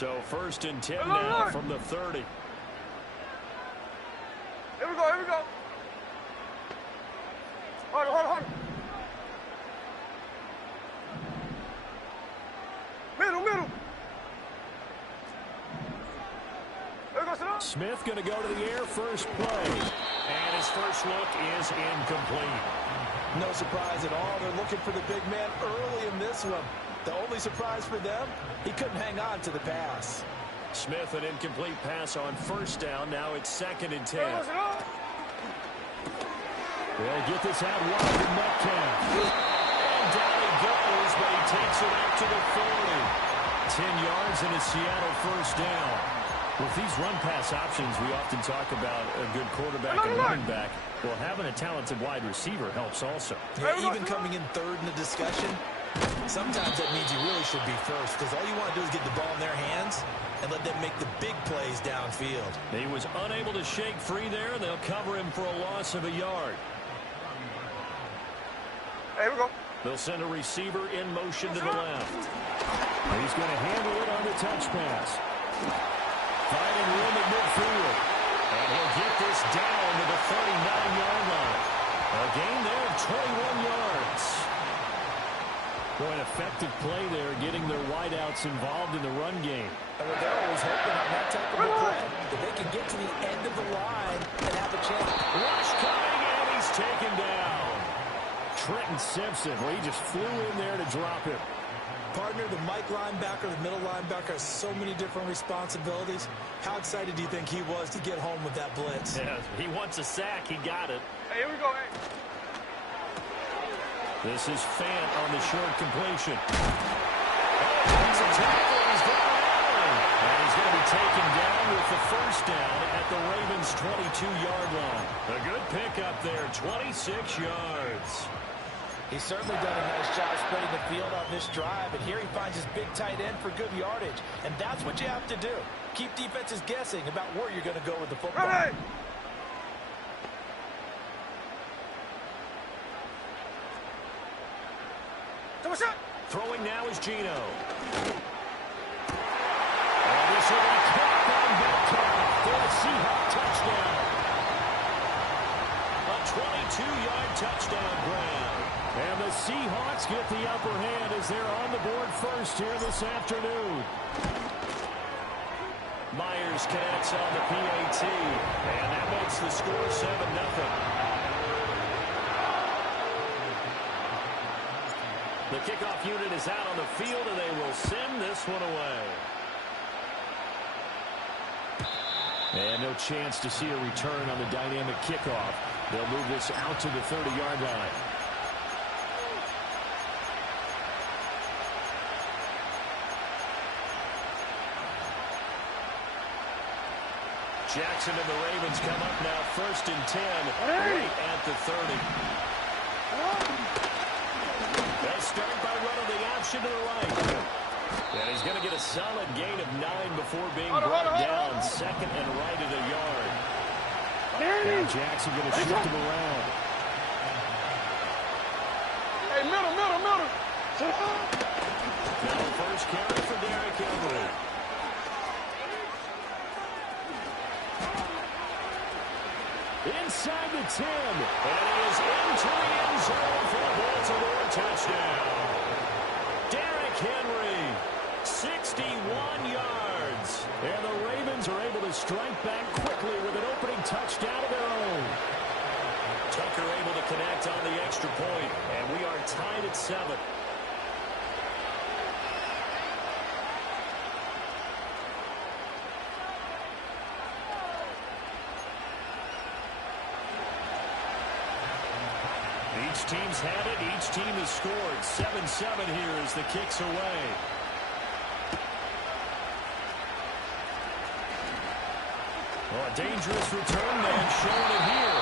So 1st and 10 now from the 30. Here we go, here we go. Hold on, hold on, hold on. Middle, middle. There goes it. Smith going to go to the air first play. And his first look is incomplete. No surprise at all. They're looking for the big man early in this one. The only surprise for them, he couldn't hang on to the pass. Smith, an incomplete pass on 1st down. Now it's 2nd and 10. They'll get this out wide to Metcalf. And down he goes, but he takes it out to the 40. 10 yards and a Seattle 1st down. With these run-pass options, we often talk about a good quarterback and running back. Well, having a talented wide receiver helps also. Yeah, even coming in 3rd in the discussion, sometimes that means you really should be 1st, because all you want to do is get the ball in their hands and let them make the big plays downfield. He was unable to shake free there. They'll cover him for a loss of a yard. Here we go. They'll send a receiver in motion to the left. He's going to handle it on the touch pass. Finding room at midfield. And he'll get this down to the 39-yard line. A gain there of 21 yards. Boy, an effective play there, getting their wideouts involved in the run game. Well, they're always hoping on that type of a play that they can get to the end of the line and have a chance. Rush coming, and he's taken down. Trenton Simpson, well, he just flew in there to drop him. Partner, the Mike linebacker, the middle linebacker has so many different responsibilities. How excited do you think he was to get home with that blitz? Yeah, he wants a sack. He got it. Hey, here we go, hey. This is Fant on the short completion. He's a tackle. He's down. And he's going to be taken down with the 1st down at the Ravens' 22-yard line. A good pickup there, 26 yards. He's certainly done a nice job spreading the field on this drive, and here he finds his big tight end for good yardage. And that's what you have to do. Keep defenses guessing about where you're going to go with the football. Ready. Throwing now is Geno. And this will be caught by Metcalf for a Seahawk touchdown. A 22-yard touchdown grab. And the Seahawks get the upper hand as they're on the board first here this afternoon. Myers connects on the PAT. And that makes the score 7-0. The kickoff unit is out on the field, and they will send this one away. And no chance to see a return on the dynamic kickoff. They'll move this out to the 30-yard line. Jackson and the Ravens come up now 1st and 10, right at the 30. They start by running the option to the right. And he's going to get a solid gain of 9 before being brought down. 2nd and right at a yard. Now Jackson going to shift him around. Hey, middle. Now the first carry for Derrick Henry. Inside the 10. And he is into the end zone for a Baltimore touchdown. Derrick Henry, 61 yards. And the Ravens are able to strike back quickly with an opening touchdown of their own. Tucker able to connect on the extra point, and we are tied at 7. Each team's had it. Each team has scored. 7-7 here as the kick's away. Well, a dangerous return man showing it here.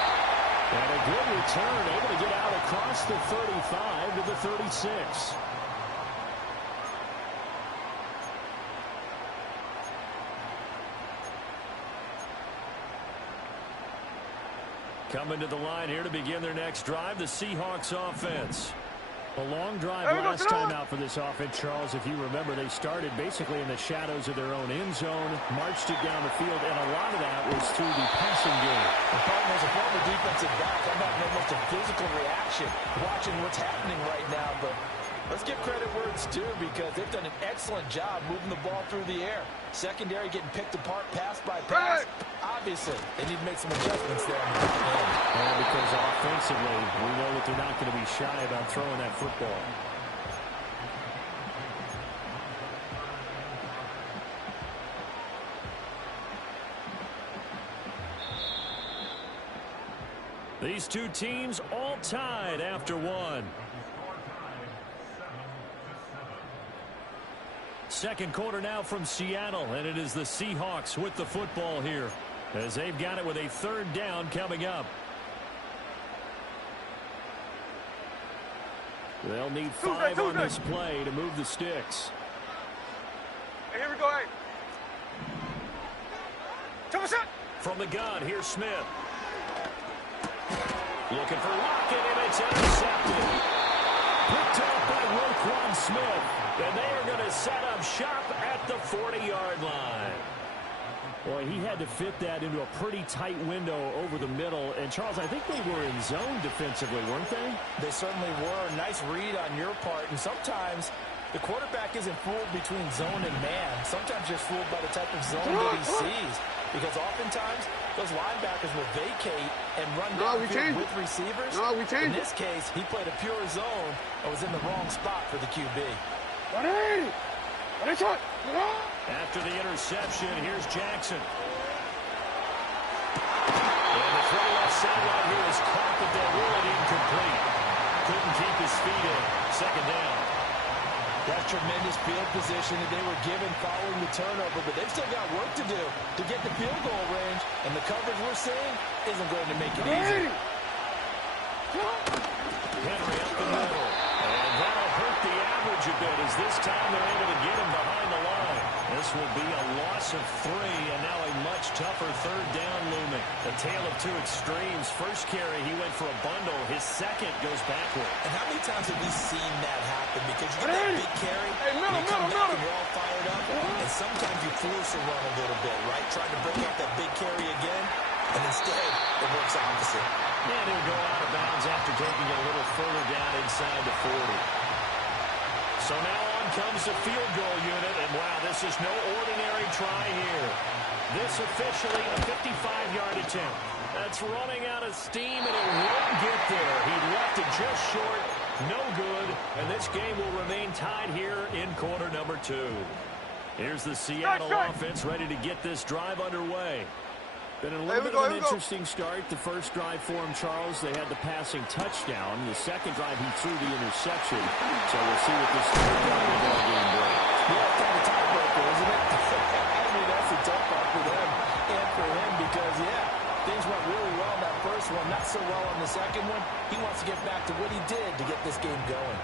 And a good return, able to get out across the 35 to the 36. Coming to the line here to begin their next drive, the Seahawks offense. A long drive last time out for this offense, Charles. If you remember, they started basically in the shadows of their own end zone, marched it down the field, and a lot of that was through the passing game. The problem as a former defensive back, I'm having almost a physical reaction watching what's happening right now, but let's give credit where it's due because they've done an excellent job moving the ball through the air. Secondary getting picked apart pass by pass. Obviously, they need to make some adjustments there. Because offensively, we know that they're not going to be shy about throwing that football. These two teams all tied after one. Second quarter now from Seattle, and it is the Seahawks with the football here as they've got it with a third down coming up. They'll need 5 on this play to move the sticks. Hey, here we go, hey. From the gun, here's Smith. Looking for Lockett, and it's intercepted. Picked off by Roquan Smith. And they are going to set up shop at the 40-yard line. Boy, he had to fit that into a pretty tight window over the middle. And, Charles, I think they were in zone defensively, weren't they? They certainly were. Nice read on your part. And sometimes the quarterback isn't fooled between zone and man. Sometimes you're fooled by the type of zone that he sees. Because oftentimes, those linebackers will vacate and run downfield with receivers. In this case, he played a pure zone and was in the wrong spot for the QB. After the interception, here's Jackson. And the throw left sideline here is caught, but they'll rule it incomplete. Couldn't keep his feet in. Second down. That's tremendous field position that they were given following the turnover, but they've still got work to do to get the field goal range, and the coverage we're seeing isn't going to make it easy. Henry up the middle. And that'll hurt the average a bit as this time they're able to get him behind the line. This will be a loss of 3, and now a much tougher third down looming. A tale of two extremes. First carry, he went for a bundle. His second goes backward. And how many times have we seen that happen? Because you get that big carry, and you come back and you're all fired up, and sometimes you force a run a little bit, right? Trying to break out that big carry again, and instead it works opposite. And he'll go out of bounds after taking it a little further down inside the 40. So now on comes the field goal unit, and wow, this is no ordinary try here. This officially a 55-yard attempt. That's running out of steam, and it won't get there. He left it just short, no good, and this game will remain tied here in quarter number 2. Here's the Seattle offense ready to get this drive underway. Been a little bit of an interesting start. The first drive for him, Charles, they had the passing touchdown. The second drive, he threw the interception. So we'll see what this third drive of the game brings. Yeah, it's kind of a tiebreaker, isn't it? I mean, that's a tough part for them and for him because, yeah, things went really well in that first one, not so well on the second one. He wants to get back to what he did to get this game going.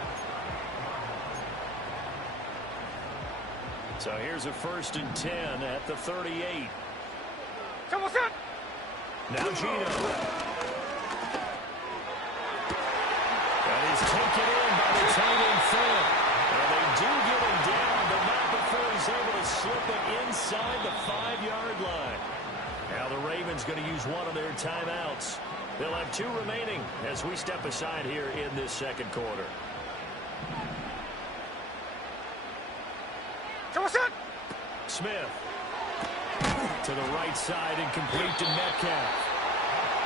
So here's a 1st and 10 at the 38. Now Gino. And he's taken in by the tight end Phillip. And they do get him down, but not before he's able to slip it inside the 5-yard line. Now the Ravens going to use one of their timeouts. They'll have 2 remaining as we step aside here in this second quarter. Smith. To the right side and complete to Metcalf.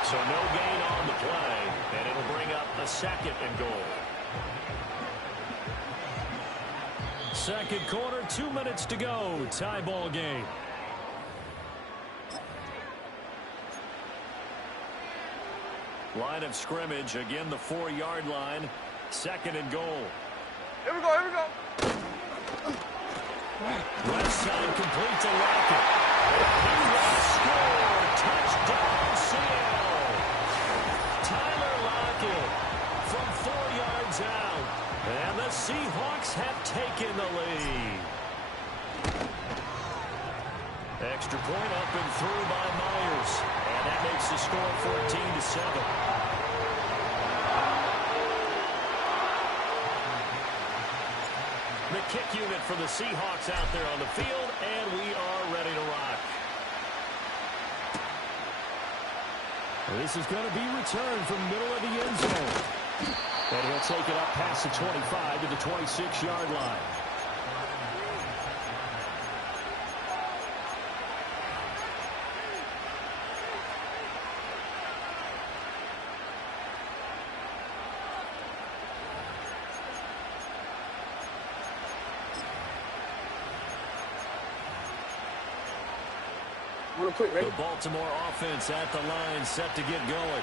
So no gain on the play, and it'll bring up a 2nd and goal. Second quarter, 2 minutes to go. Tie ball game. Line of scrimmage, again the 4-yard line. 2nd and goal. Here we go. Left side complete to Lockett. He will score. Touchdown, Seattle. Tyler Lockett from 4 yards out. And the Seahawks have taken the lead. Extra point up and through by Myers. And that makes the score 14-7. The kick unit for the Seahawks out there on the field, and we are ready to rock. This is going to be returned from the middle of the end zone. And he'll take it up past the 25 to the 26-yard line. The Baltimore offense at the line, set to get going.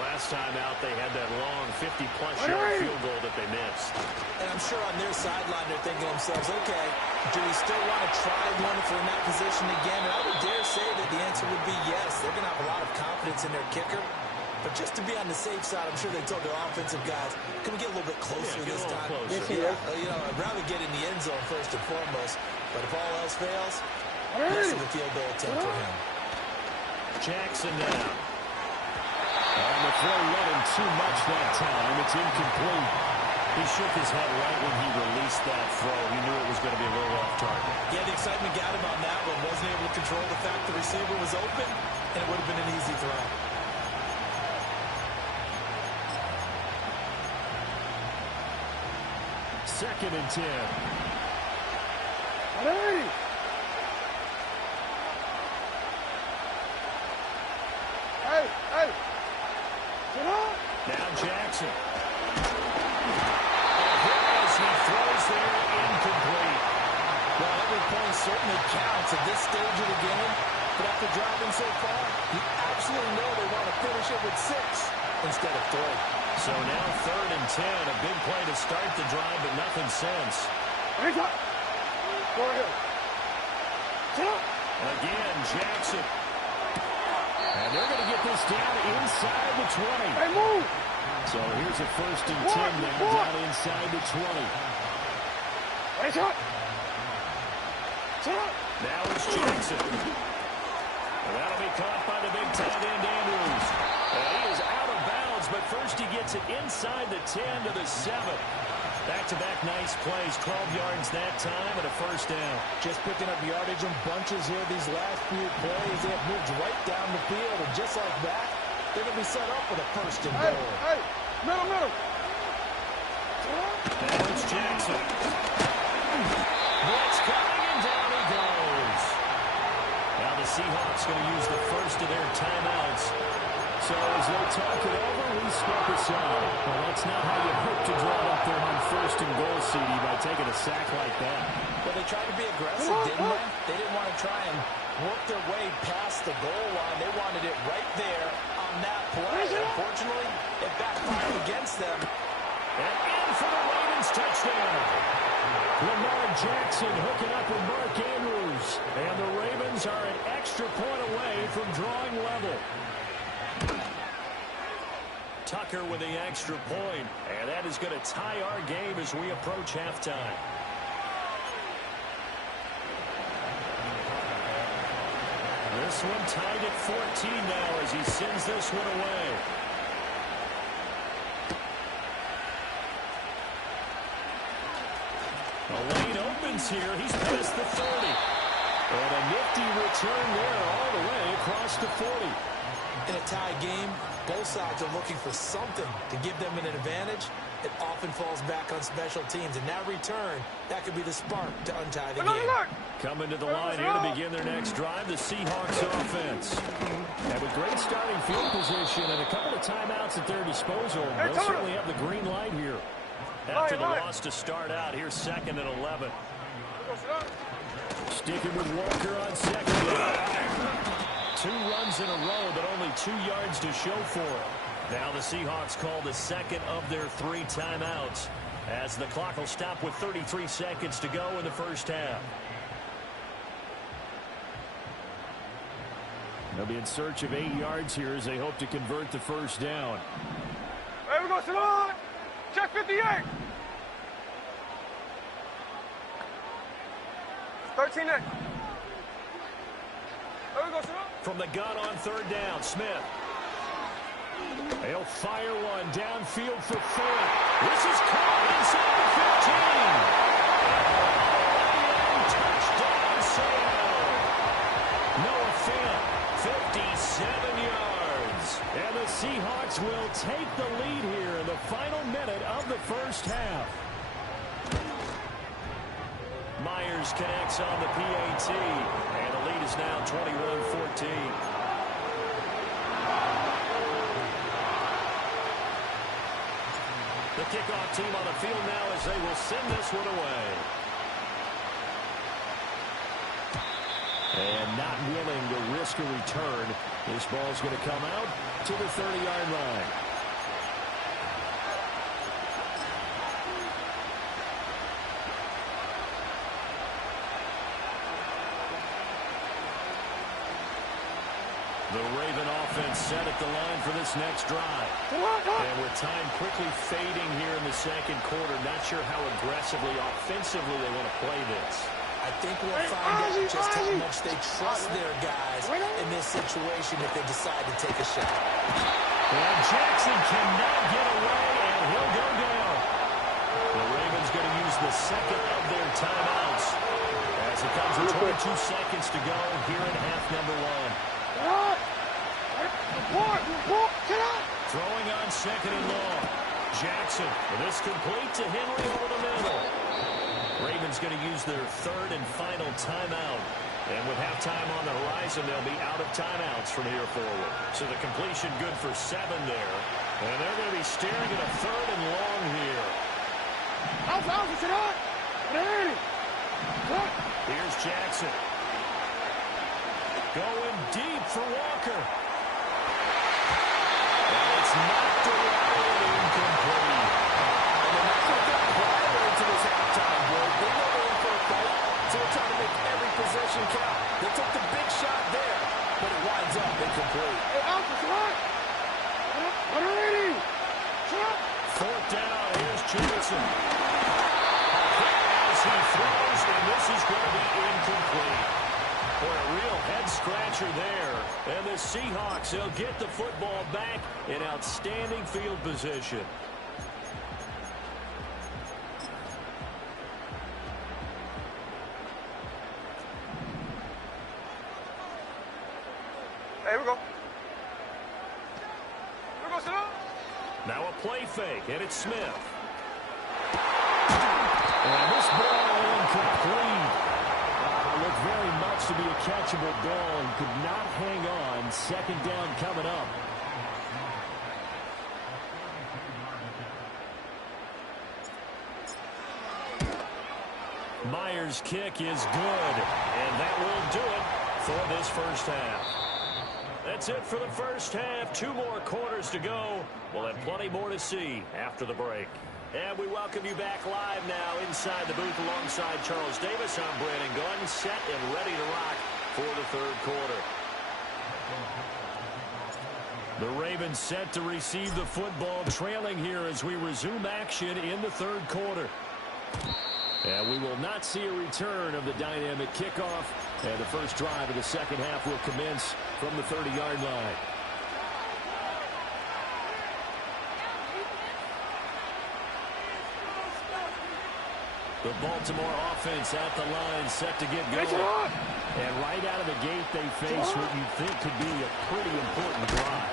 Last time out, they had that long 50-plus-yard field goal that they missed. And I'm sure on their sideline, they're thinking to themselves, okay, do we still want to try one if we're in that position again? And I would dare say that the answer would be yes. They're going to have a lot of confidence in their kicker. But just to be on the safe side, I'm sure they told their offensive guys, can we get a little bit closer this time? Yeah, I'd rather get in the end zone first and foremost. But if all else fails, this is the field goal attempt for him. Jackson now. And the throw led him too much that time. It's incomplete. He shook his head right when he released that throw. He knew it was going to be a little off target. Yeah, the excitement got him on that one. Wasn't able to control the fact the receiver was open, and it would have been an easy throw. Second and 10. Hey! Hey! Now Jackson. As he throws there, incomplete. Well, every point certainly counts at this stage of the game. But after driving so far, you absolutely know they want to finish it with 6 instead of 3. So now third and 10. A big play to start the drive, but nothing since. Again, Jackson. And they're going to get this down inside the 20. Hey, move! So here's a first and 10 now down inside the 20. Now it's Jackson. And that'll be caught by the big tight end, Andrews. And he is out of bounds, but first he gets it inside the 10 to the 7. Back-to-back nice plays, 12 yards that time and a first down. Just picking up yardage in bunches here these last few plays. They have moved right down the field, and just like that, they're going to be set up with a first and goal. Hey! Middle! Now it's Jackson. Blitz coming, and down he goes. Now the Seahawks going to use the first of their timeouts. So as they talk it over, we step aside. Well, that's not how you hope to draw up there on first and goal, CD, by taking a sack like that. Well, they tried to be aggressive, didn't they? They didn't want to try and work their way past the goal line. They wanted it right there on that play. Unfortunately, it backfired against them. And in for the Ravens touchdown. Lamar Jackson hooking up with Mark Andrews. And the Ravens are an extra point away from drawing level. Tucker with the extra point, and that is going to tie our game as we approach halftime. This one tied at 14 now as he sends this one away. The lane opens here. He's past the 30. And a nifty return there all the way across the 40. In a tie game, both sides are looking for something to give them an advantage. It often falls back on special teams. And that return, that could be the spark to untie the game. Coming to the line here to begin their next drive, the Seahawks offense. And with great starting field position and a couple of timeouts at their disposal, they'll certainly have the green light here. After the loss to start out, here's second and 11. Sticking with Walker on second down. 2 runs in a row, but only 2 yards to show for it. Now the Seahawks call the second of their 3 timeouts as the clock will stop with 33 seconds to go in the first half. They'll be in search of 8 yards here as they hope to convert the first down. Hey, we go, Salon! Check 58! 13 next. There we go, Salon. From the gun on third down, Smith. He'll fire one downfield for 4. This is caught inside the 15. take the lead here in the final minute of the first half. Myers connects on the PAT, and the lead is now 21-14. The kickoff team on the field now as they will send this one away. And not willing to risk a return. This ball's going to come out to the 30-yard line. The Raven offense set at the line for this next drive. And with time quickly fading here in the second quarter, not sure how aggressively, offensively they want to play this. I think we'll find out just how much they trust their guys in this situation if they decide to take a shot. And Jackson cannot get away, and he'll go down. The Ravens going to use the second of their timeouts as it comes with 22 seconds to go here in half number one. Throwing on second and long. Jackson, this complete to Henry over the middle. Ravens going to use their third and final timeout. And with halftime on the horizon, they'll be out of timeouts from here forward. So the completion good for 7 there. And they're going to be staring at a third and long here. Here's Jackson. Going deep for Walker. And it's knocked away and incomplete. And they're not going to get private into this halftime break. They know they're in for a fight, so they're trying to make every possession count. They took the big shot there, but it winds up incomplete. Fourth down, here's Jackson. As he throws, and this is going to be incomplete. For a real head-scratcher there. And the Seahawks, they'll get the football back in outstanding field position. Hey, here we go. Sit up. Now a play fake, and it's Smith. And this ball incomplete. Looked very much to be a catchable ball and could not hang on. Second down coming up. Myers' kick is good, and that will do it for this first half. That's it for the first half. 2 more quarters to go. We'll have plenty more to see after the break. And we welcome you back live now inside the booth alongside Charles Davis. I'm Brandon Gunn, set and ready to rock for the third quarter. The Ravens set to receive the football, trailing here as we resume action in the third quarter. And we will not see a return of the dynamic kickoff. And the first drive of the second half will commence from the 30-yard line. The Baltimore offense at the line, set to get going. And right out of the gate, they face what you think could be a pretty important drive.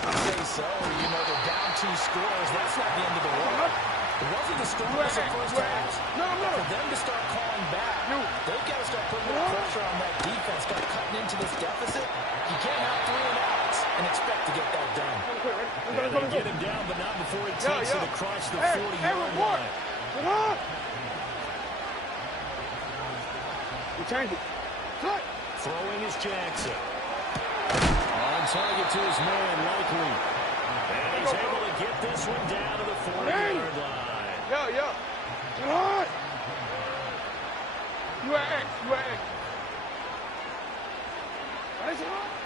I would say so. You know, they're down 2 scores. That's not the end of the world. It wasn't the scoreless at first half. For them to start calling back, they've got to start putting more pressure on that defense, start cutting into this deficit. You can't have 3 and outs and expect to get that done. And they get him down, but not before he takes it across the 40-yard line. Throwing is Jackson. On target to his man, Likely. And he's able to get this one down to the 40-yard line.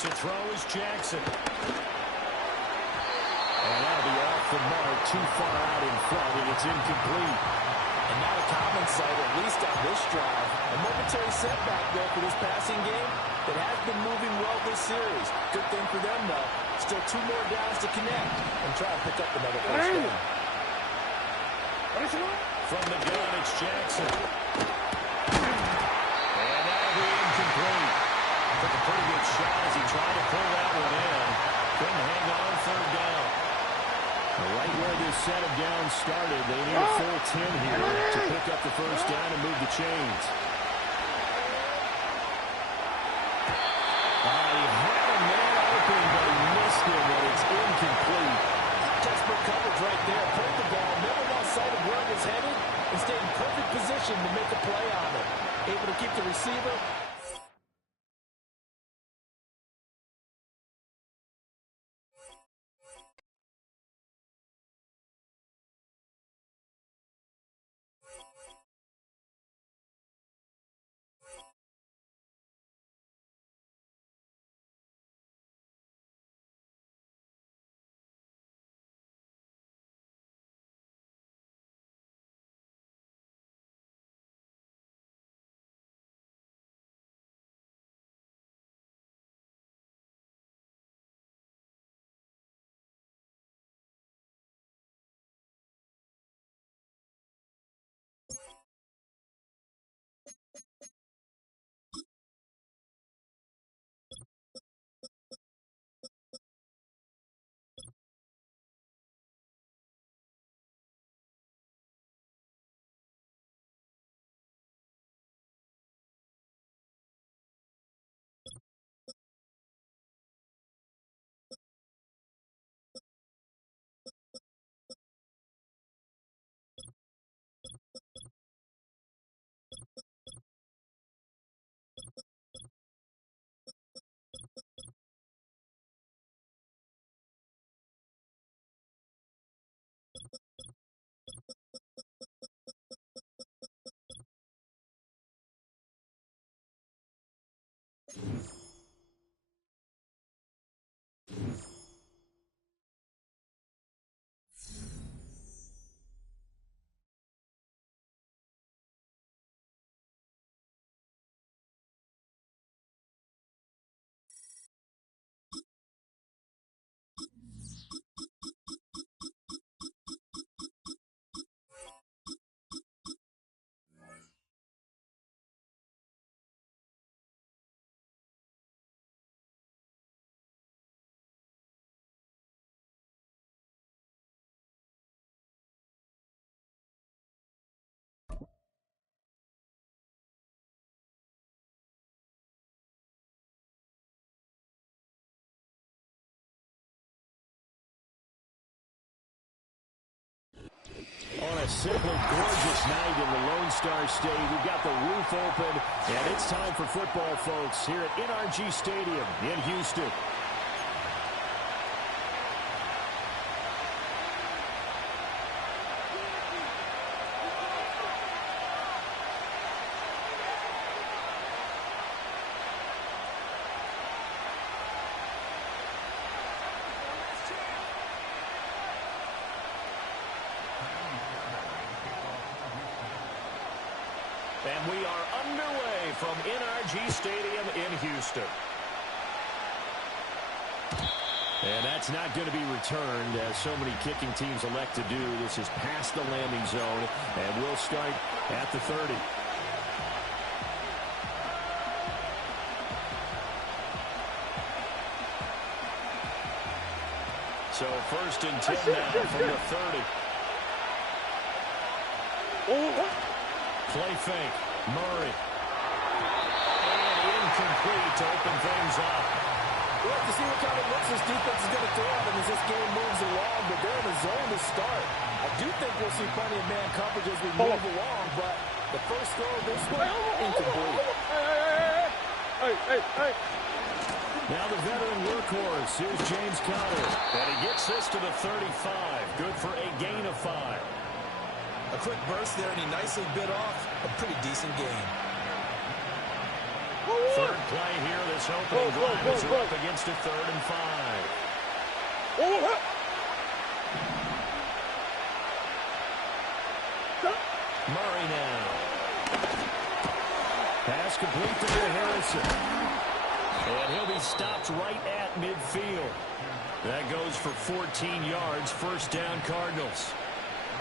To throw is Jackson. And that'll be off the mark, too far out in front, and it's incomplete. And not a common sight, at least on this drive. A momentary setback there for this passing game that has been moving well this series. Good thing for them, though. Still 2 more downs to connect and try to pick up another first down. From the gun, it's Jackson. And that'll be incomplete. Took a pretty good shot as he tried to pull that one in. Couldn't hang on third down. 10 here to pick up the first down and move the chains. He had a man open, but he missed him, and it's incomplete. Desperate coverage right there. Put the ball, never lost sight of where it was headed, and stayed in perfect position to make a play on it. Able to keep the receiver. On a simply gorgeous night in the Lone Star State, we've got the roof open, and it's time for football, folks, here at NRG Stadium in Houston. And we are underway from NRG Stadium in Houston. And that's not going to be returned, as so many kicking teams elect to do. This is past the landing zone, and we'll start at the 30. So 1st and 10 now from the 30. Play fake. Murray. And incomplete to open things up. We'll have to see what kind of looks this defense is going to throw at them as this game moves along, but they're in a zone to start. I do think we'll see plenty of man coverage as we move along, but the first throw of this one, incomplete. Hey. Now the veteran workhorse. Here's James Conner. And he gets this to the 35. Good for a gain of 5. A quick burst there, and he nicely bit off a pretty decent game. Third play here. This opening drive is up against a 3rd and 5. Murray now. Pass complete to Harrison. And he'll be stopped right at midfield. That goes for 14 yards. First down, Cardinals.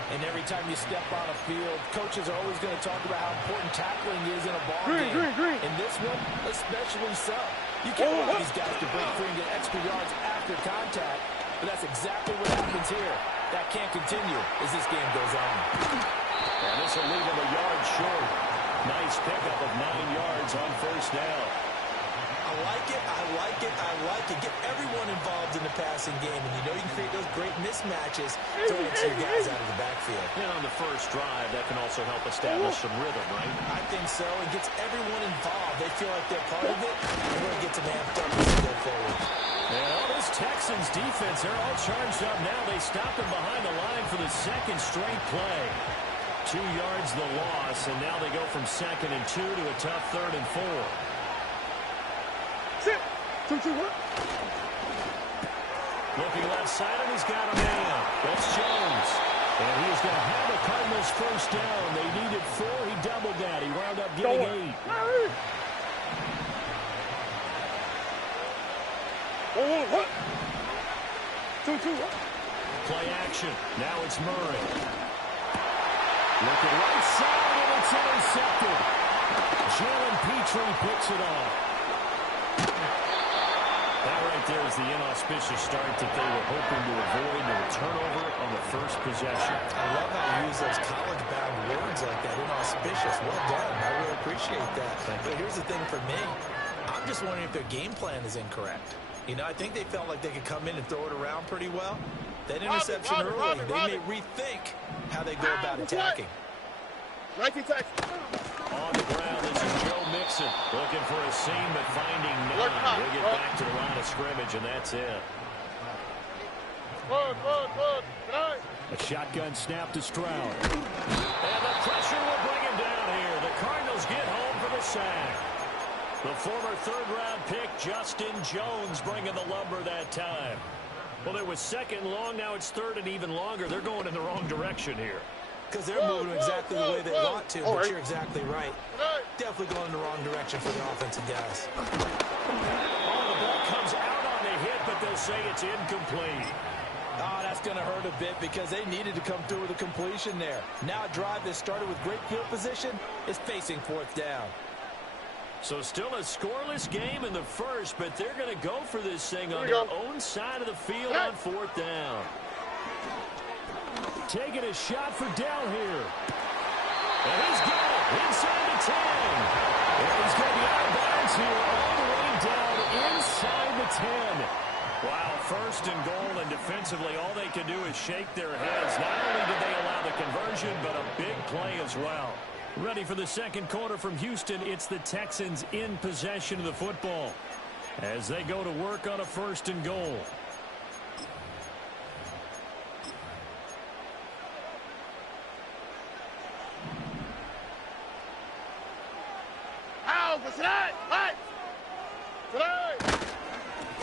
And every time you step on a field, coaches are always going to talk about how important tackling is in a ball game. Green. In this one, especially so. You can't allow these guys to break free and get extra yards after contact, but that's exactly what happens here. That can't continue as this game goes on. this will leave him a yard short. Nice pickup of 9 yards on first down. I like it, I like it, I like it. Get everyone involved in the passing game, and you know you can create those great mismatches throwing it to your guys out of the backfield. And on the first drive, that can also help establish some rhythm, right? I think so. It gets everyone involved. They feel like they're part of it, and really gets them amped up as they go forward. And all this Texans defense, they're all charged up now. They stopped him behind the line for the second straight play. 2 yards the loss, and now they go from 2nd and 2 to a tough 3rd and 4. Looking left side, and he's got a man. That's Jones. And he is going to have the Cardinals first down. They needed 4. He doubled that. He wound up getting 8. Play action. Now it's Murray. Looking right side, and it's intercepted. Jalen Petrie picks it off. That right there is the inauspicious start that they were hoping to avoid, the turnover on the first possession. I love how you use those college-bound words like that, inauspicious. Well done. I really appreciate that. But here's the thing for me. I'm just wondering if their game plan is incorrect. You know, I think they felt like they could come in and throw it around pretty well. That interception early, they may rethink how they go about attacking. Right attack. On the ground, this is Joe Mixon looking for a seam, but finding none. He'll get back to the line of scrimmage, and that's it. A shotgun snap to Stroud. And the pressure will bring him down here. The Cardinals get home for the sack. The former 3rd-round pick, Justin Jones, bringing the lumber that time. Well, it was 2nd and long. Now it's 3rd and even longer. They're going in the wrong direction here. Because they're moving exactly the way they want to, but you're exactly right. Definitely going in the wrong direction for the offensive guys. Oh, the ball comes out on the hit, but they'll say it's incomplete. Oh, that's going to hurt a bit because they needed to come through with a completion there. Now a drive that started with great field position is facing 4th down. So still a scoreless game in the first, but they're going to go for this thing on their own side of the field on 4th down. Taking a shot for down here. And he's got it inside the 10. And he's going to be out of bounds here all the way down inside the 10. Wow, 1st and goal, and defensively all they can do is shake their heads. Not only did they allow the conversion, but a big play as well. Ready for the second quarter from Houston. It's the Texans in possession of the football as they go to work on a 1st and goal.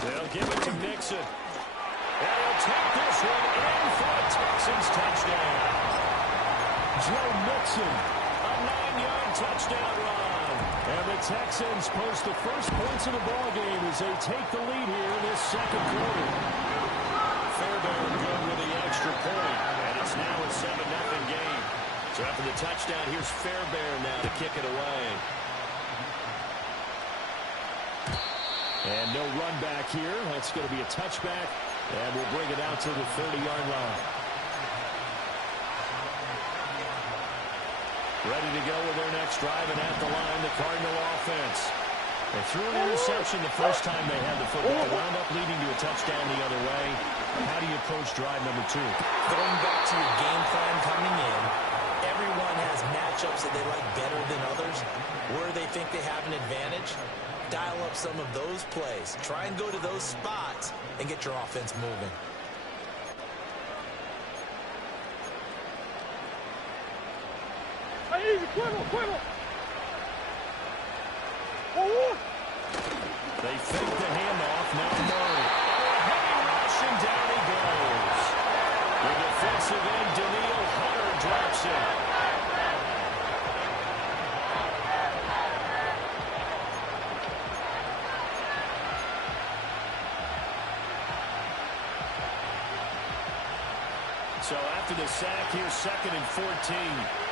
They'll give it to Nixon. And he'll take this one in for a Texans touchdown. Joe Mixon, a 9-yard touchdown run. And the Texans post the first points of the ballgame as they take the lead here in this 2nd quarter. Fairbairn good with the extra point. And it's now a 7-0 game. So after the touchdown, here's Fairbairn now to kick it away. And no run back here. That's going to be a touchback. And we'll bring it out to the 30-yard line. Ready to go with their next drive, and at the line, the Cardinal offense. They threw an interception the first time they had the football. Wound up leading to a touchdown the other way. How do you approach drive number 2? Going back to your game plan coming in, everyone has matchups that they like better than others. Where they think they have an advantage, dial up some of those plays. Try and go to those spots and get your offense moving. They fake the handoff. Now Murray. Heavy rush, and down he goes. The defensive end, Daniil Hunter, drops it. So after the sack, here's 2nd and 14.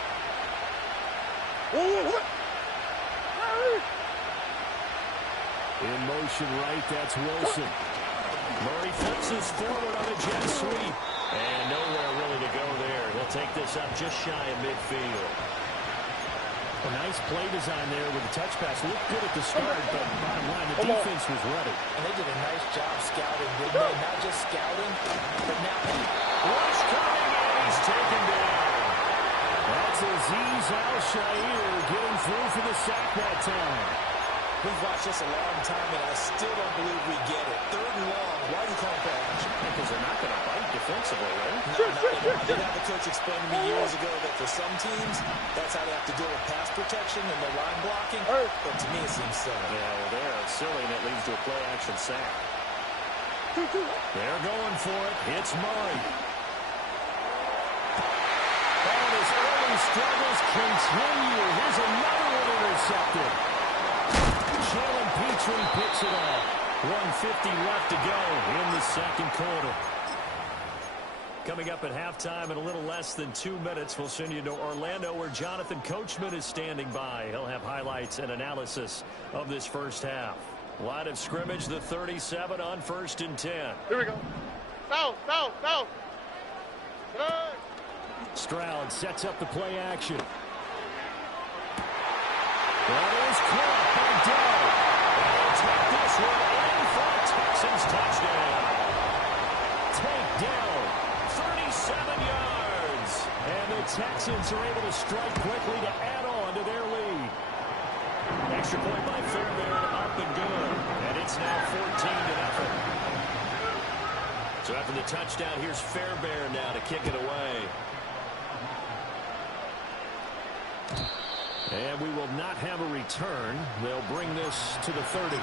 In motion right, that's Wilson. Murray flips us forward on a jet sweep. And nowhere really to go there. They'll take this up just shy of midfield. A nice play design there with the touch pass. Looked good at the start, but bottom line, the defense was ready. And they did a nice job scouting, didn't they? Not just scouting, but now Rush coming, and he's taken down. That's Azeez Al-Shaair getting through for the sack that time. We've watched this a long time, and I still don't believe we get it. 3rd and long. Why are you calling play action? Because they're not going to bite defensively, right? No, not anymore. I did have a coach explain to me years ago that for some teams, that's how they have to deal with pass protection and the line blocking. But to me, it seems silly. Yeah, well, they're silly, and it leads to a play-action sack. They're going for it. Hits Murray. And his early struggles continue. Here's another one intercepted. Jalen Petrie picks it up. 1:50 left to go in the second quarter. Coming up at halftime in a little less than 2 minutes, we'll send you to Orlando where Jonathan Coachman is standing by. He'll have highlights and analysis of this first half. Line of scrimmage, the 37 on 1st and 10. Here we go. Foul. Stroud sets up the play action. That is caught by Dell. They'll take this one in for a Texans touchdown. Takedown, 37 yards. And the Texans are able to strike quickly to add on to their lead. Extra point by Fairbairn, up and good. And it's now 14-0. So after the touchdown, here's Fairbairn now to kick it away. And we will not have a return. They'll bring this to the 30.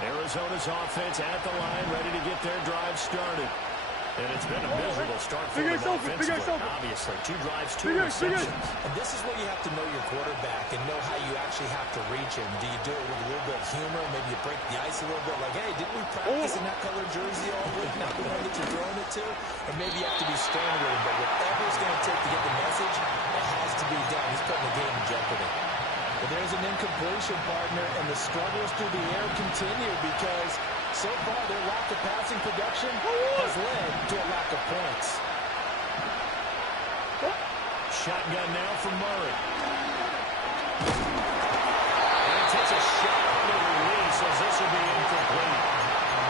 Arizona's offense at the line, ready to get their drive started. And it's been a miserable start for them offensively. Obviously, 2 drives, 2 receptions. And this is where you have to know your quarterback and know how you actually have to reach him. Do you do it with a little bit of humor? Maybe you break the ice a little bit. Like, hey, didn't we practice in that color jersey all week? Not the one that you're throwing it to? Or maybe you have to be stern with him. But whatever it's going to take to get the message, it has to be done. He's putting the game in jeopardy. But there's an incompletion, partner, and the struggles through the air continue because so far their lack of passing production has led to a lack of points. Shotgun now for Murray. And he takes a shot on the release as this will be incomplete.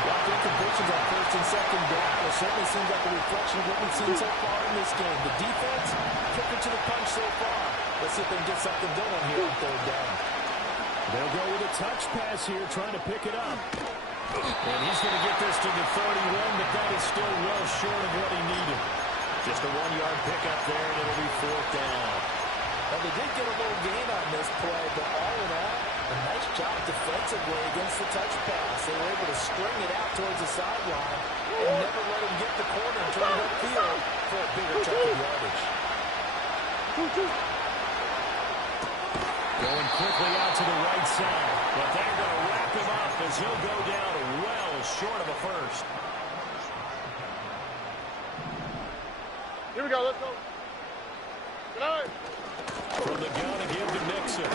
Lack of incompletions on 1st and 2nd down. It certainly seems like a reflection of what we've seen so far in this game. The defense cooking to the punch so far. Let's see if they can get something going here on 3rd down. They'll go with a touch pass here, trying to pick it up. And he's going to get this to the 31, but that is still well short of what he needed. Just a 1-yard pickup there, and it'll be 4th down. Well, they did get a little gain on this play, but all in all, a nice job defensively against the touch pass. They were able to string it out towards the sideline and never let him get the corner and turn it upfield for a bigger chunk of yardage. Going quickly out to the right side, but they're going to wrap him up as he'll go down well short of a first. Here we go, let's go. Good night. From the gun to give to Nixon.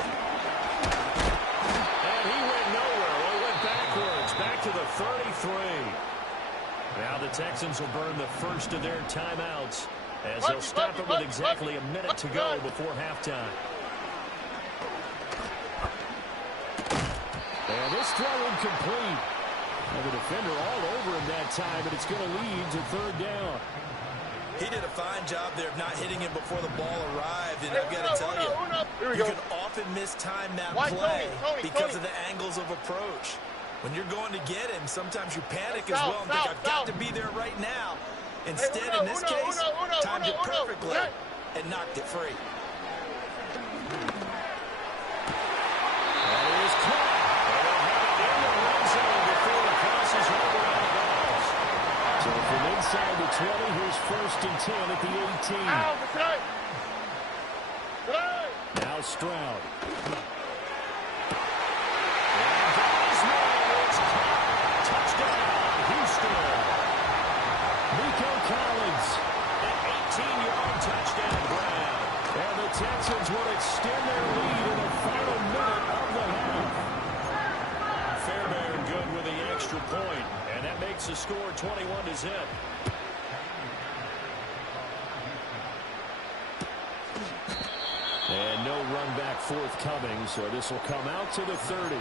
And he went nowhere. Well, he went backwards, back to the 33. Now the Texans will burn the first of their timeouts as they'll stop it with exactly a minute to go before halftime. And this throw incomplete. And the defender all over him that time, but it's going to lead to 3rd down. He did a fine job there of not hitting him before the ball arrived, and I've got to tell you, you can often mistime that play because of the angles of approach. When you're going to get him, sometimes you panic as well and think, I've got to be there right now. Instead, in this case, timed it perfectly and knocked it free. That is caught. And they'll have it in the red zone before it crosses over on the balls. So from inside the 20, here's 1st and 10 at the 18. Now Stroud. And that is made. Touchdown, Houston. Texans will extend their lead in the final minute of the half. Fairbairn good with the extra point, and that makes the score 21-0. And no run back forthcoming, so this will come out to the 30.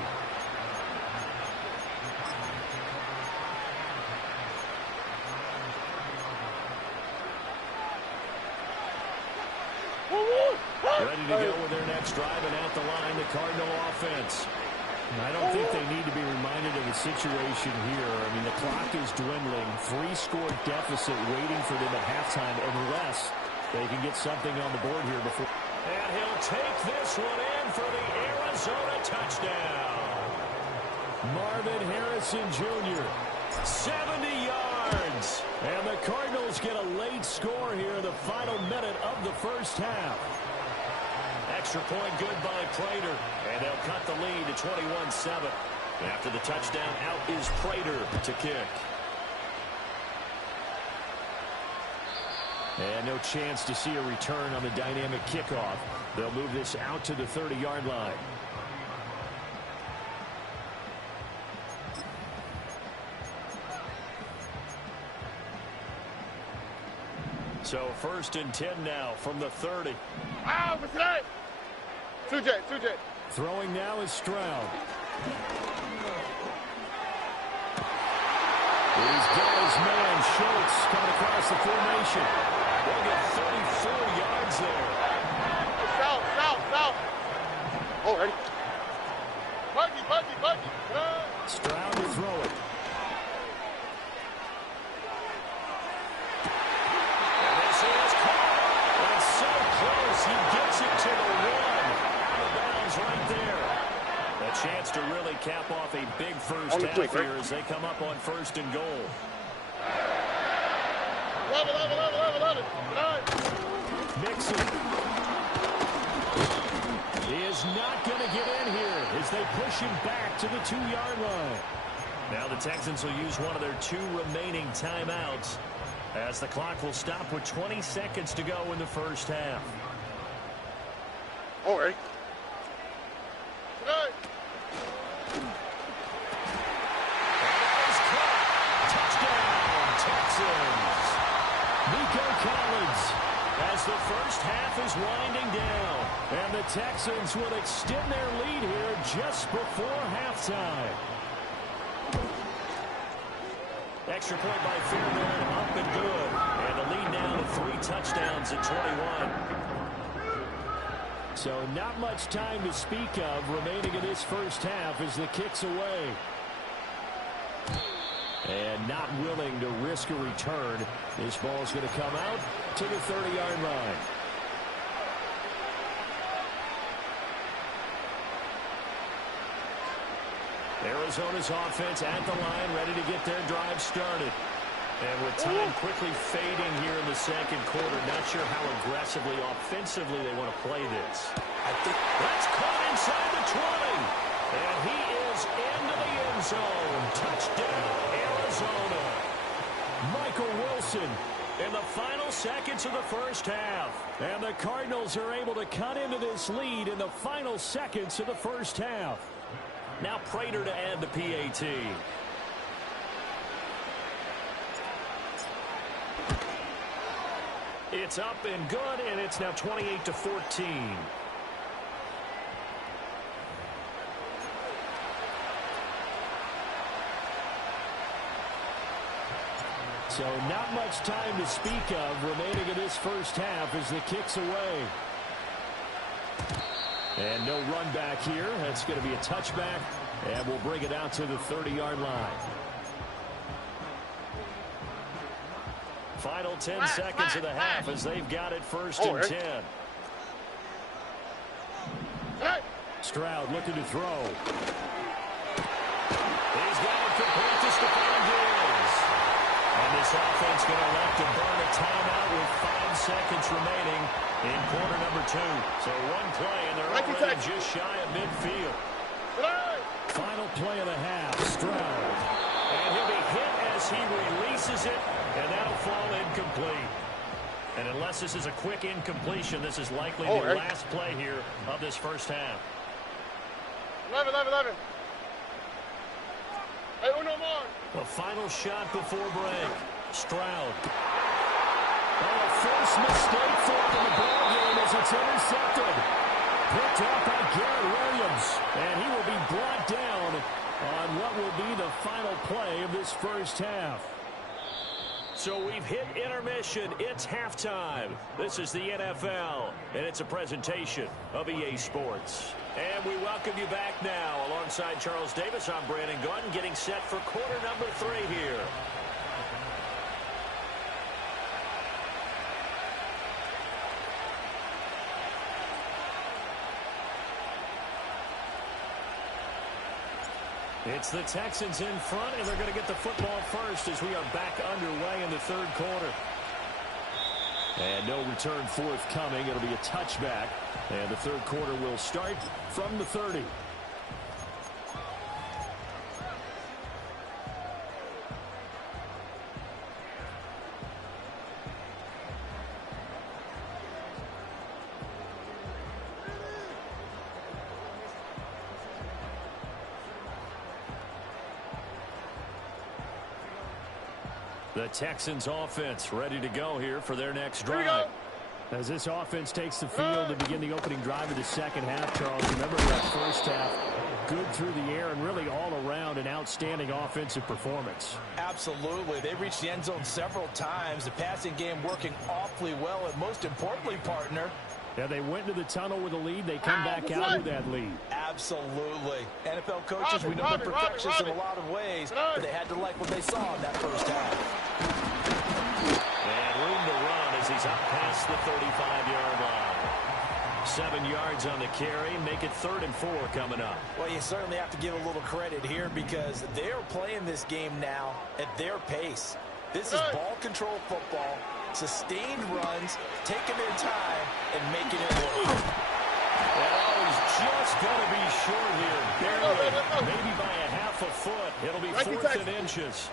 Ready to go with their next drive, and at the line, the Cardinal offense. I don't think they need to be reminded of the situation here. I mean, the clock is dwindling. 3-score deficit waiting for them at halftime unless they can get something on the board here before. And he'll take this one in for the Arizona touchdown. Marvin Harrison Jr., 70 yards. And the Cardinals get a late score here in the final minute of the first half. Extra point good by Prater, and they'll cut the lead to 21-7. After the touchdown, out is Prater to kick. And no chance to see a return on the dynamic kickoff. They'll move this out to the 30-yard line. So 1st and 10 now from the 30. Ah, what's that? 2J. Throwing now is Stroud. He's got his man, Schultz, coming across the formation. They'll get 34 yards there. South. Oh, ready? Buggy. Stroud to throw it. And this is caught. And it's so close, he gets it to the 1. Out of bounds right there. A chance to really cap off a big first half here as they come up on 1st and goal. Love it. Mixon. He is not going to get in here as they push him back to the 2-yard line. Now the Texans will use one of their 2 remaining timeouts as the clock will stop with 20 seconds to go in the first half. All right. As the first half is winding down, and the Texans will extend their lead here just before halftime. Extra point by Fairbairn, up and good. And the lead now to 3 touchdowns at 21. So not much time to speak of remaining in this first half as the kick's away. And not willing to risk a return. This ball's going to come out to the 30-yard line. Arizona's offense at the line, ready to get their drive started. And with time quickly fading here in the second quarter, not sure how aggressively, offensively they want to play this. I think that's caught inside the 20. And he is into the end zone. Touchdown, Arizona. Michael Wilson in the final seconds of the first half. And the Cardinals are able to cut into this lead in the final seconds of the first half. Now Prater to add the PAT. It's up and good, and it's now 28-14. So not much time to speak of remaining in this first half as the kick's away. And no run back here. That's going to be a touchback, and we'll bring it out to the 30-yard line. Final 10 seconds of the half as they've got it 1st and 10. Stroud looking to throw. He's got it complete to Stephon Diggs. And this offense going to elect to burn a timeout with 5 seconds remaining in quarter number 2. So one play, and they're already just shy of midfield. Final play of the half, Stroud. And he'll be hit as he releases it, and that'll fall incomplete. And unless this is a quick incompletion, this is likely the last play here of this first half. 11. Hey, uno more. The final shot before break. Stroud. Oh, a first mistake for him in the ball game as it's intercepted. Picked up by Garrett Williams. And he will be brought down on what will be the final play of this first half. So we've hit intermission. It's halftime. This is the NFL, and it's a presentation of EA Sports. And we welcome you back now. Alongside Charles Davis, I'm Brandon Gunn, getting set for quarter number 3 here. It's the Texans in front, and they're going to get the football first as we are back underway in the third quarter. And no return forthcoming. It'll be a touchback, and the third quarter will start from the 30. The Texans offense ready to go here for their next drive. As this offense takes the field to begin the opening drive of the second half, Charles, remember that first half, good through the air and really all around an outstanding offensive performance. Absolutely. They reached the end zone several times. The passing game working awfully well, and most importantly, partner, yeah, they went into the tunnel with a lead. They come back out with that lead. Absolutely. NFL coaches, we know they're perfectionists in a lot of ways, but they had to like what they saw in that first half. And room to run as he's up past the 35-yard line. 7 yards on the carry. Make it 3rd and 4 coming up. Well, you certainly have to give a little credit here because they are playing this game now at their pace. This is ball control football. Sustained runs, taking their time, and making it work. Oh, he's just going to be short here. Barely. Maybe by a half a foot. It'll be 4th and inches.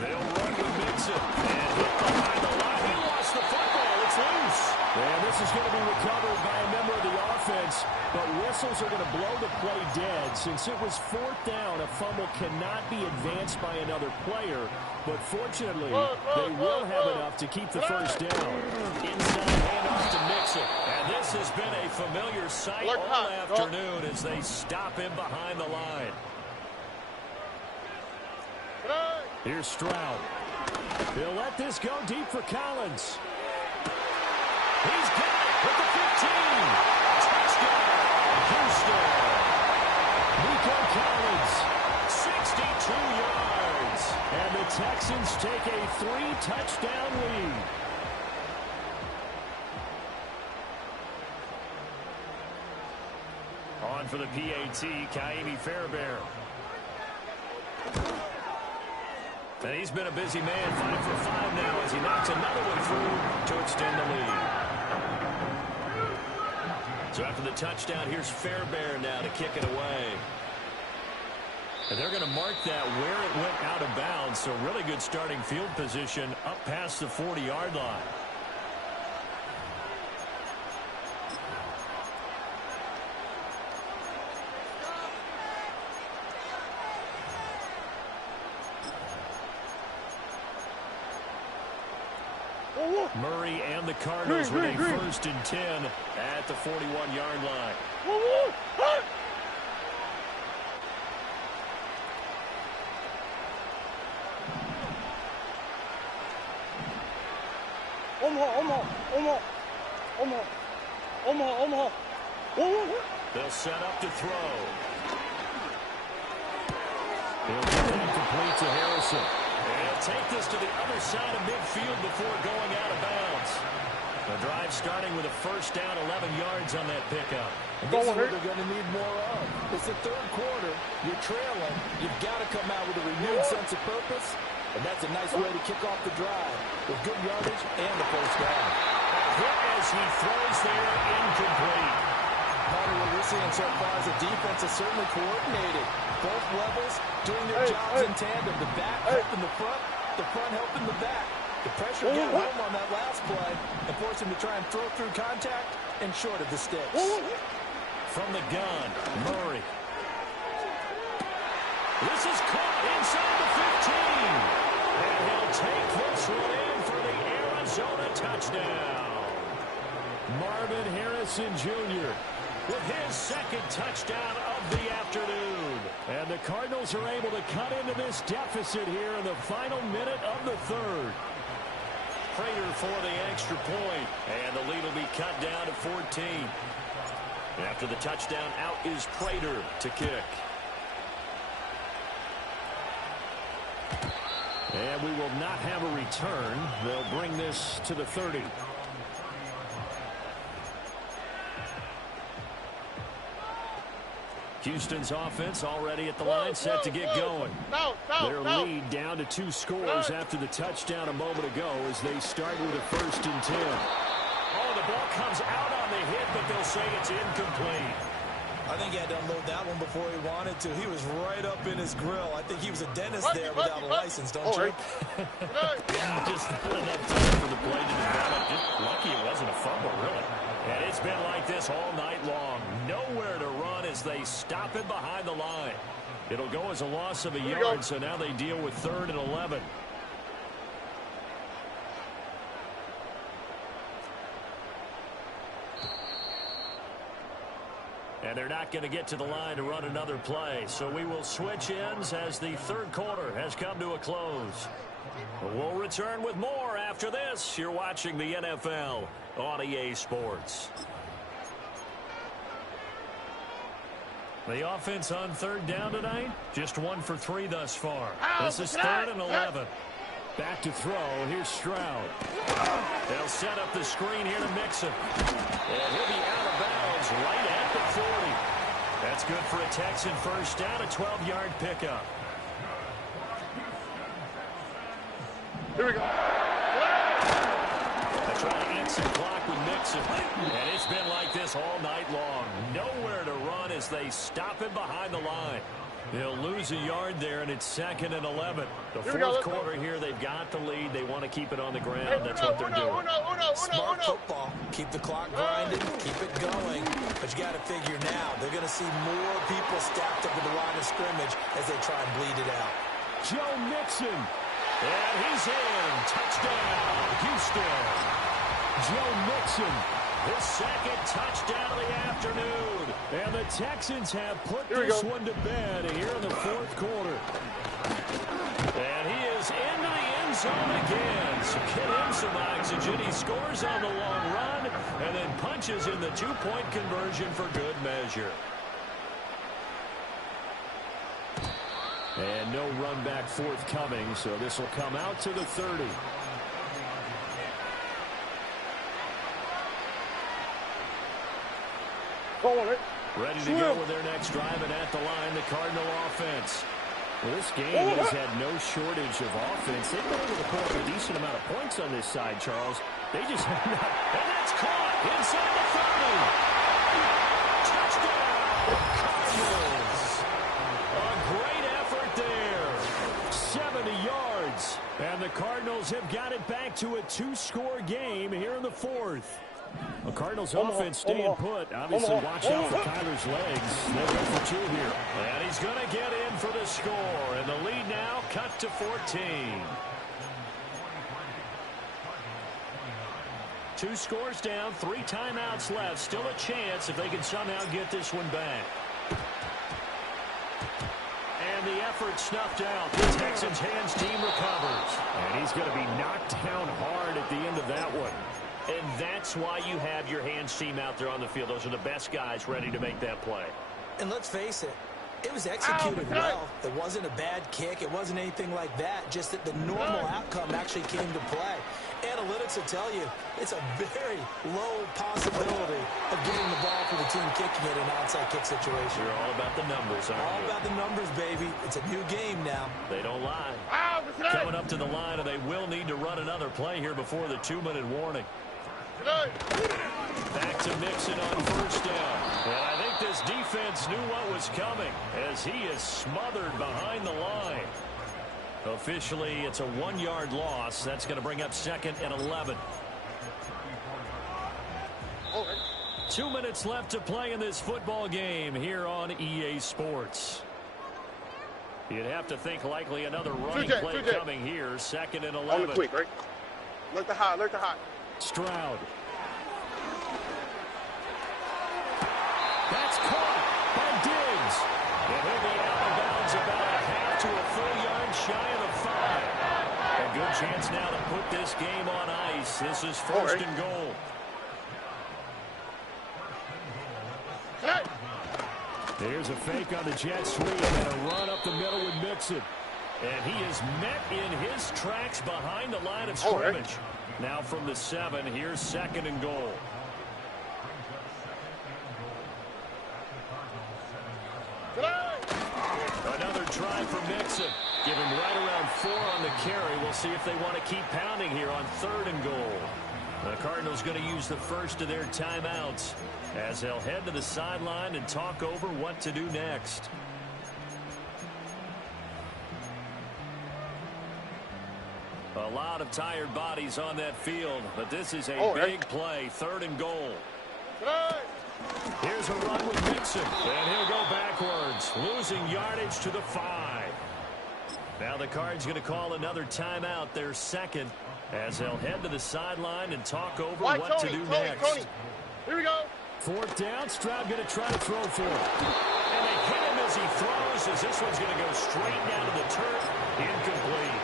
They'll run with Mixon. And hit behind the line. He lost the football. It's loose. And this is going to be recovered by a member of the offense. But whistles are going to blow the play dead. Since it was 4th down, a fumble cannot be advanced by another player. But fortunately, they will have enough to keep the first down. Inside handoff to Mixon. And this has been a familiar sight all afternoon as they stop him behind the line. Here's Stroud. He'll let this go deep for Collins. He's got it with the 15. Touchdown, Houston. Nico Collins, 62 yards. And the Texans take a 3-touchdown lead. On for the PAT, Kaimi Fairbairn. And he's been a busy man, 5 for 5 now as he knocks another one through to extend the lead. So after the touchdown, here's Fairbairn now to kick it away. And they're going to mark that where it went out of bounds, so really good starting field position up past the 40-yard line. Murray and the Cardinals with a 1st and 10 at the 41-yard line. They'll set up to throw. He'll get that complete to Harrison. And he'll take this to the other side of midfield before going out of bounds. The drive starting with a 1st down, 11 yards on that pickup. And this is what they're going to need more of. It's the third quarter. You're trailing. You've got to come out with a renewed sense of purpose. And that's a nice way to kick off the drive with good yardage and the 1st down. Hit as he throws there, incomplete. Part of what we're seeing so far is the defense is certainly coordinated. Both levels doing their jobs in tandem. The back helping the front, The front helping the back. The pressure got home on that last play and forced him to try and throw through contact and short of the sticks. From the gun, Murray. This is caught inside the 15. And he'll take this one in for the Arizona touchdown. Marvin Harrison Jr. with his second touchdown of the afternoon. And the Cardinals are able to cut into this deficit here in the final minute of the third. Prater for the extra point, and the lead will be cut down to 14. After the touchdown, out is Prater to kick. And we will not have a return. They'll bring this to the 30. Houston's offense already at the line, set to get going. Their lead down to 2 scores after the touchdown a moment ago as they start with a 1st and 10. Oh, the ball comes out on the hit, but they'll say it's incomplete. I think he had to unload that one before he wanted to. He was right up in his grill. I think he was a dentist there without a license, don't you? Yeah, just not enough time for the play to develop. Just lucky it wasn't a fumble, really. And it's been like this all night long. Nowhere to run as they stop it behind the line. It'll go as a loss of a yard, so now they deal with 3rd and 11. And they're not going to get to the line to run another play. So we will switch ends as the third quarter has come to a close. We'll return with more after this. You're watching the NFL on EA Sports. The offense on 3rd down tonight, just 1 for 3 thus far. This is 3rd and 11. Back to throw. Here's Stroud. They'll set up the screen here to Mixon. And he'll be out of bounds right at the 40. That's good for a Texan first down, a 12-yard pickup. Here we go. They try to end some clock with Mixon. And it's been like this all night long. Nowhere to run as they stop him behind the line. They'll lose a yard there, and it's 2nd and 11. The fourth quarter here, they've got the lead. They want to keep it on the ground. That's what they're doing. Smart football. Keep the clock grinding. Keep it going. But you got to figure now, they're going to see more people stacked up at the line of scrimmage as they try and bleed it out. Joe Mixon. And he's in. Touchdown, Houston. Joe Mixon, his second touchdown of the afternoon. And the Texans have put this one to bed here in the fourth quarter. And he is into the end zone again. So get him some oxygen. He scores on the long run and then punches in the 2-point conversion for good measure. And no run back forthcoming, so this will come out to the 30. Ready to go with their next drive, and at the line, the Cardinal offense. Well, this game has had no shortage of offense. They've been able to put up a decent amount of points on this side, Charles. They just have not. And that's caught inside the 30. Touchdown, Cardinals. A great effort there. 70 yards. And the Cardinals have got it back to a 2-score game here in the fourth. The Cardinals offense staying put. Obviously, watch out for Kyler's legs. They're 1 for 2 here. And he's going to get in for the score. And the lead now cut to 14. 2 scores down, 3 timeouts left. Still a chance if they can somehow get this one back. And the effort snuffed out. The Texans' hands team recovers. And he's going to be knocked down hard at the end of that one. And that's why you have your hands team out there on the field. Those are the best guys ready to make that play. And let's face it, it was executed well. It wasn't a bad kick. It wasn't anything like that. Just that the normal outcome actually came to play. Analytics will tell you it's a very low possibility of getting the ball for the team kicking it in an onside kick situation. You're all about the numbers, aren't you? All about the numbers, baby. It's a new game now. They don't lie. Coming up to the line, and they will need to run another play here before the 2-minute warning. Back to Mixon on first down. And I think this defense knew what was coming as he is smothered behind the line. Officially, it's a 1-yard loss. That's going to bring up 2nd and 11. 2 minutes left to play in this football game here on EA Sports. You'd have to think likely another running play coming here. 2nd and 11. On the quick, right? Look the high, look the high. Stroud. That's caught by Diggs. And he'll be out of bounds about a half to a full yard shy of the 5. A good chance now to put this game on ice. This is 1st and goal. There's a fake on the jet sweep and a run up the middle with Mixon. And he is met in his tracks behind the line of scrimmage. Now from the 7, here's 2nd and goal. Another try for Mixon. Give him right around 4 on the carry. We'll see if they want to keep pounding here on 3rd and goal. The Cardinals going to use the first of their timeouts as they'll head to the sideline and talk over what to do next. A lot of tired bodies on that field, but this is a big play. 3rd and goal. Here's a run with Mixon, and he'll go backwards, losing yardage to the 5. Now the Cards going to call another timeout, their 2nd, as they'll head to the sideline and talk over what to do next. Here we go. 4th down, Stroud going to try to throw for it. And they hit him as he throws, as this one's going to go straight down to the turf. Incomplete.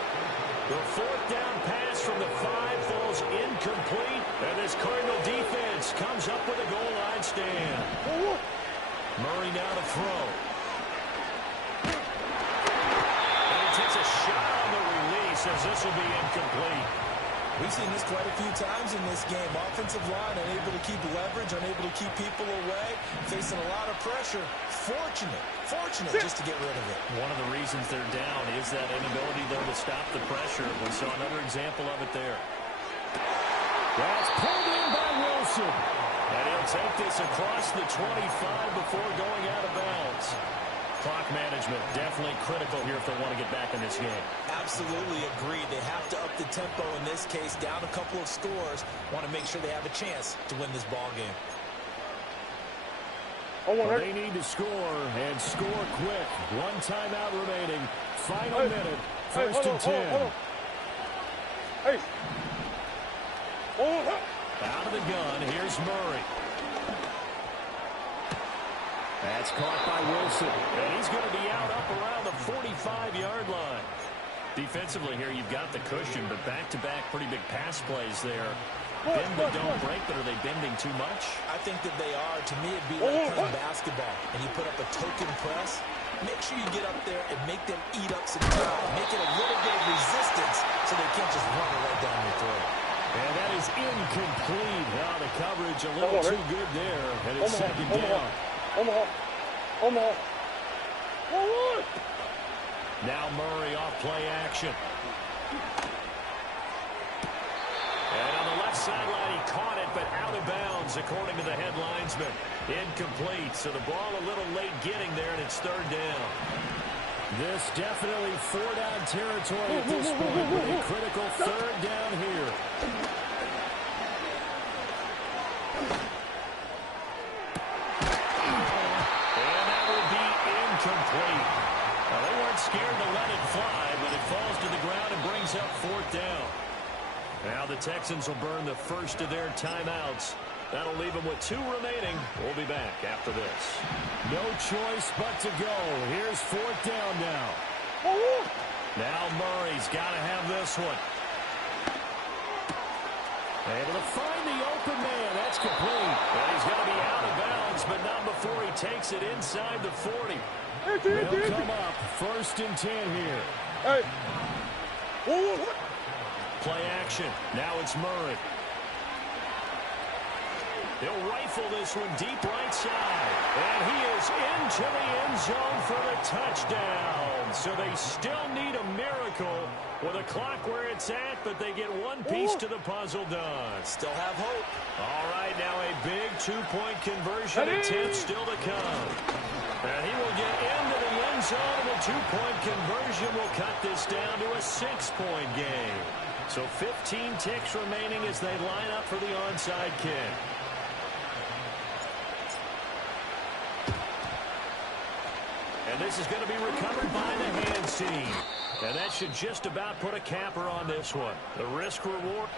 The 4th down pass from the 5 falls incomplete, and this Cardinal defense comes up with a goal line stand. Murray now to throw. And he takes a shot on the release, as this will be incomplete. We've seen this quite a few times in this game. Offensive line unable to keep leverage, unable to keep people away, facing a lot of pressure. Fortunate just to get rid of it. One of the reasons they're down is that inability, though, to stop the pressure. We saw another example of it there. That's pulled in by Wilson. And he'll take this across the 25 before going out of bounds. Clock management definitely critical here if they want to get back in this game. Absolutely agreed. They have to up the tempo in this case. Down a couple of scores. Want to make sure they have a chance to win this ball game. Well, they need to score and score quick. 1 timeout remaining. Final minute. 1st and 10. Out of the gun. Here's Murray. That's caught by Wilson. And he's going to be out up around the 45-yard line. Defensively here, you've got the cushion, but back-to-back pretty big pass plays there. Bend but don't break, but are they bending too much? I think that they are. To me, it'd be like playing basketball, and you put up a token press. Make sure you get up there and make them eat up some time. Make it a little bit of resistance so they can't just run it right down your throat. And that is incomplete. Now the coverage a little too good there, and it's 2nd down. Now Murray off play action. And on the left sideline, he caught it, but out of bounds, according to the head linesman. Incomplete, so the ball a little late getting there, and it's 3rd down. This definitely 4-down territory at this point, with a critical 3rd down here. And that will be incomplete. Now, they weren't scared to let it fly, but it falls to the ground and brings up 4th down. Now the Texans will burn the first of their timeouts. That'll leave them with 2 remaining. We'll be back after this. No choice but to go. Here's 4th down now. Now Murray's got to have this one. Able to find the open man. That's complete. And he's going to be out of bounds, but not before he takes it inside the 40. They'll come up 1st and 10 here. Play action. Now it's Murray. He'll rifle this one deep right side. And he is into the end zone for the touchdown. So they still need a miracle with a clock where it's at, but they get one piece to the puzzle done. Still have hope. All right, now a big 2-point conversion attempt still to come. And he will get into the end end zone, and a 2-point conversion will cut this down to a 6-point game. So 15 ticks remaining as they line up for the onside kick. And this is going to be recovered by the hands team. And that should just about put a capper on this one. The risk reward.